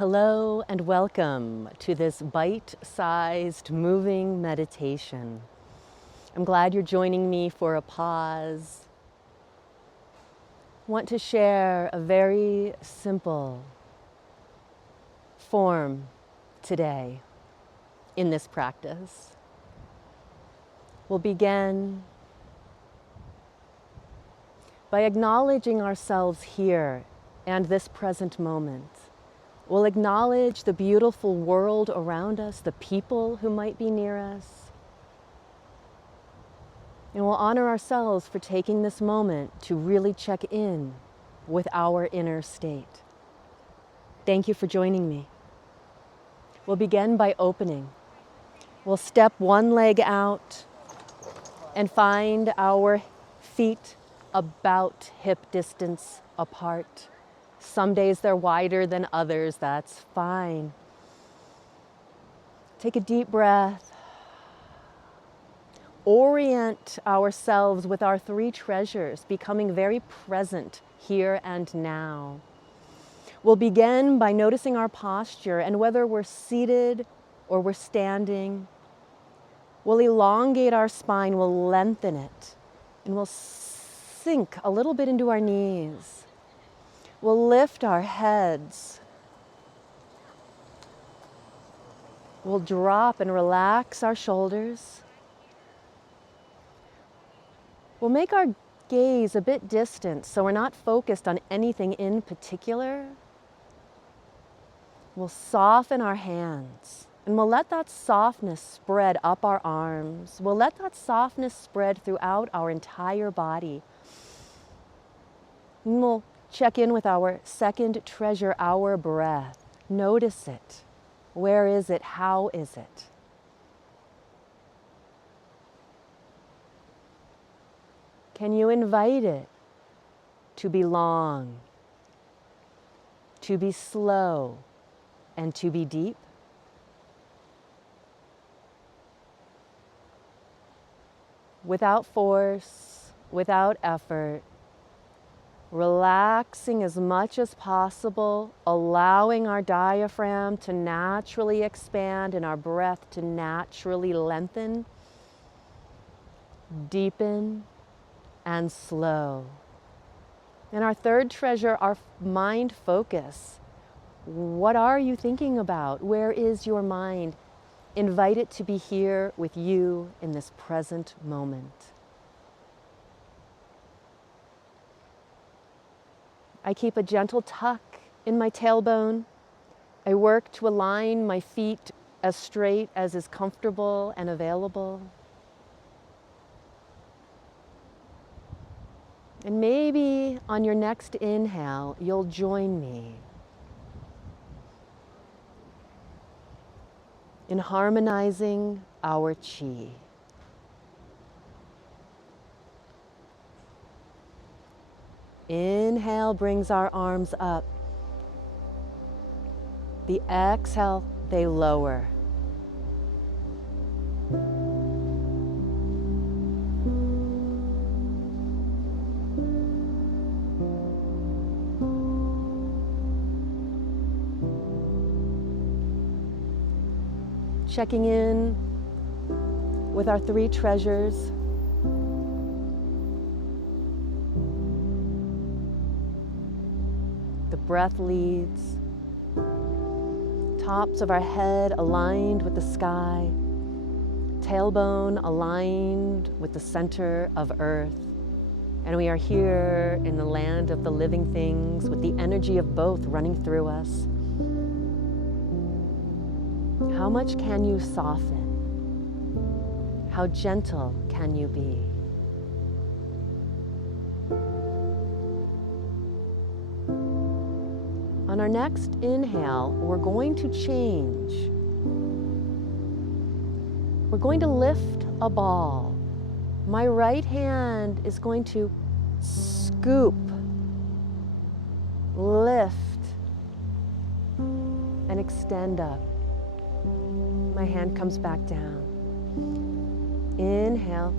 Hello and welcome to this bite-sized moving meditation. I'm glad you're joining me for a pause. I want to share a very simple form today in this practice. We'll begin by acknowledging ourselves here and this present moment. We'll acknowledge the beautiful world around us, the people who might be near us. And we'll honor ourselves for taking this moment to really check in with our inner state. Thank you for joining me. We'll begin by opening. We'll step one leg out and find our feet about hip distance apart. Some days they're wider than others, that's fine. Take a deep breath. Orient ourselves with our three treasures, becoming very present here and now. We'll begin by noticing our posture and whether we're seated or we're standing. We'll elongate our spine, we'll lengthen it, and we'll sink a little bit into our knees. We'll lift our heads. We'll drop and relax our shoulders. We'll make our gaze a bit distant so we're not focused on anything in particular. We'll soften our hands and we'll let that softness spread up our arms. We'll let that softness spread throughout our entire body. And we'll check in with our second treasure, our breath. Notice it. Where is it? How is it? Can you invite it to be long, to be slow, and to be deep? Without force, without effort, relaxing as much as possible, allowing our diaphragm to naturally expand and our breath to naturally lengthen, deepen, and slow. And our third treasure, our mind focus. What are you thinking about? Where is your mind? Invite it to be here with you in this present moment. I keep a gentle tuck in my tailbone. I work to align my feet as straight as is comfortable and available. And maybe on your next inhale, you'll join me in harmonizing our chi. Inhale brings our arms up. The exhale, they lower. Checking in with our three treasures. The breath leads. Tops of our head aligned with the sky. Tailbone aligned with the center of earth. And we are here in the land of the living things with the energy of both running through us. How much can you soften? How gentle can you be? On our next inhale, we're going to change. We're going to lift a ball. My right hand is going to scoop, lift, and extend up. My hand comes back down. Inhale.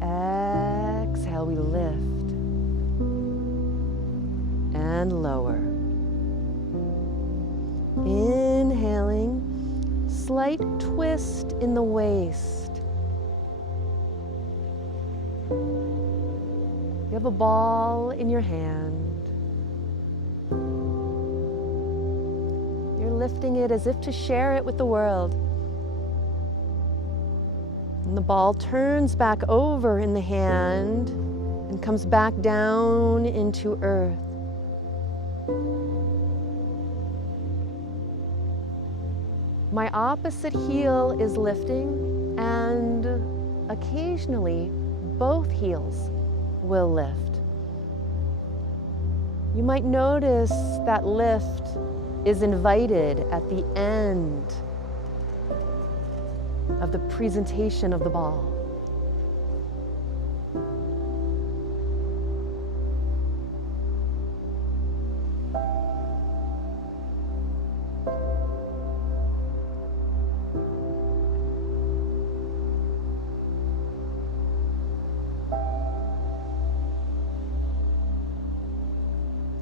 Exhale, we lift. And lower. Inhaling, slight twist in the waist. You have a ball in your hand. You're lifting it as if to share it with the world. And the ball turns back over in the hand and comes back down into earth. My opposite heel is lifting, and occasionally both heels will lift. You might notice that lift is invited at the end of the presentation of the ball.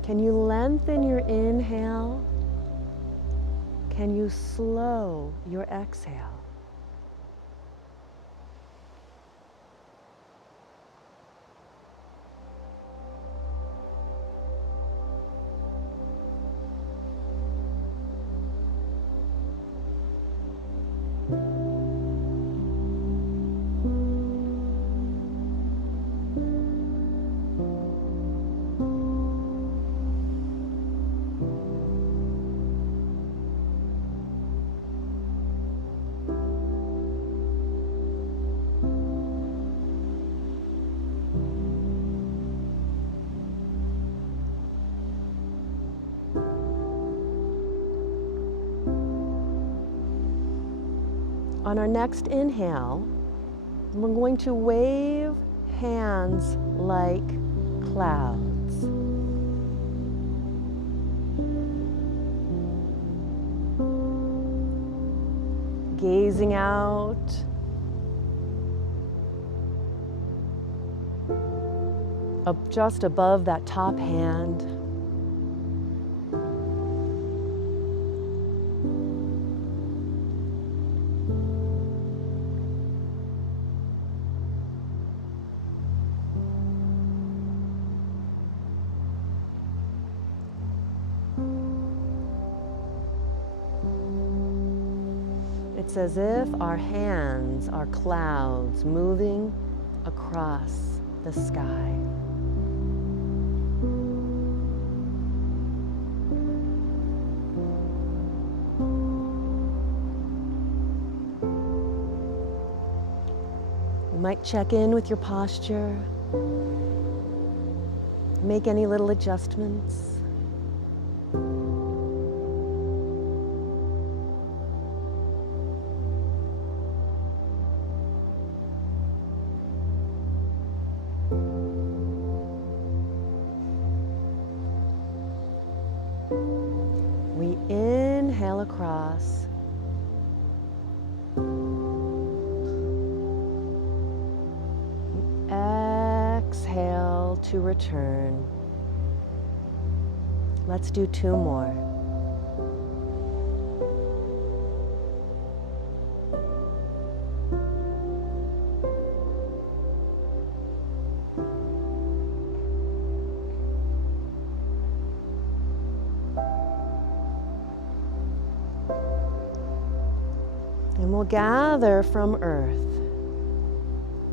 Can you lengthen your inhale? Can you slow your exhale? On our next inhale, we're going to wave hands like clouds. Gazing out up just above that top hand. It's as if our hands are clouds moving across the sky. You might check in with your posture, make any little adjustments. We inhale across. Exhale to return. Let's do two more. And we'll gather from earth.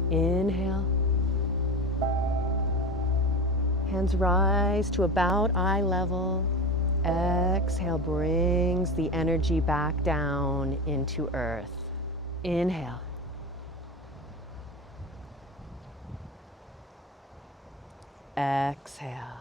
Inhale. Hands rise to about eye level. Exhale brings the energy back down into earth. Inhale. Exhale.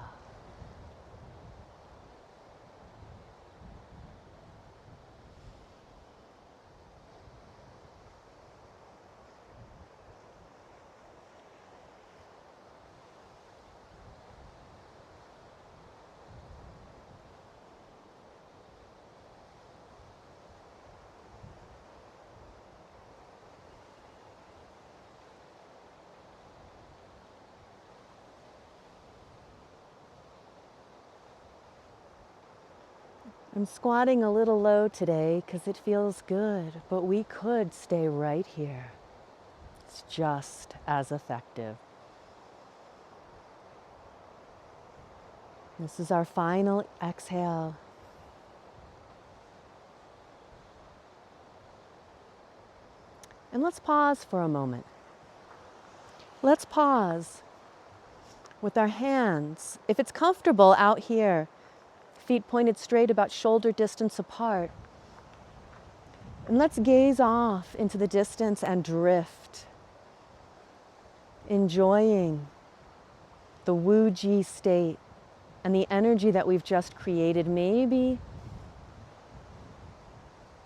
I'm squatting a little low today because it feels good, but we could stay right here. It's just as effective. This is our final exhale. And let's pause for a moment. Let's pause with our hands, if it's comfortable, out here, feet pointed straight, about shoulder distance apart. And let's gaze off into the distance and drift, enjoying the Wu-Ji state and the energy that we've just created. Maybe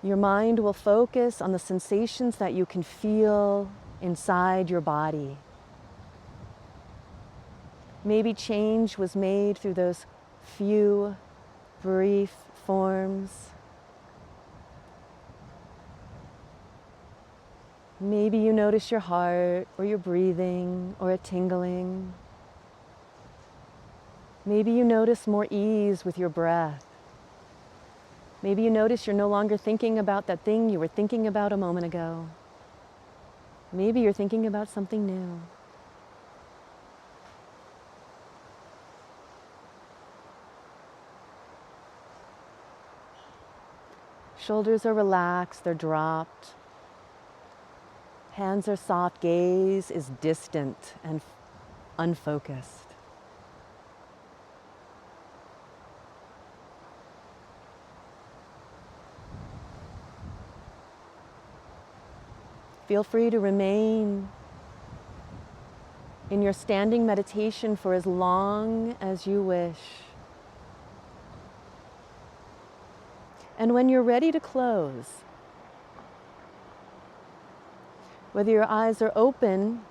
your mind will focus on the sensations that you can feel inside your body. Maybe change was made through those few brief forms. Maybe you notice your heart or your breathing or a tingling. Maybe you notice more ease with your breath. Maybe you notice you're no longer thinking about that thing you were thinking about a moment ago. Maybe you're thinking about something new. Shoulders are relaxed, they're dropped. Hands are soft, gaze is distant and unfocused. Feel free to remain in your standing meditation for as long as you wish. And when you're ready to close, whether your eyes are open,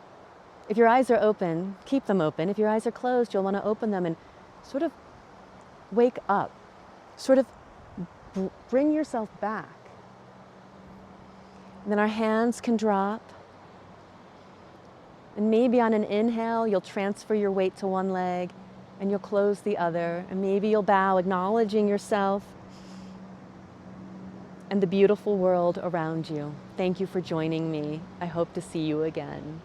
if your eyes are open, keep them open. If your eyes are closed, you'll want to open them and sort of wake up, sort of bring yourself back. And then our hands can drop. And maybe on an inhale, you'll transfer your weight to one leg and you'll close the other. And maybe you'll bow, acknowledging yourself and the beautiful world around you. Thank you for joining me. I hope to see you again.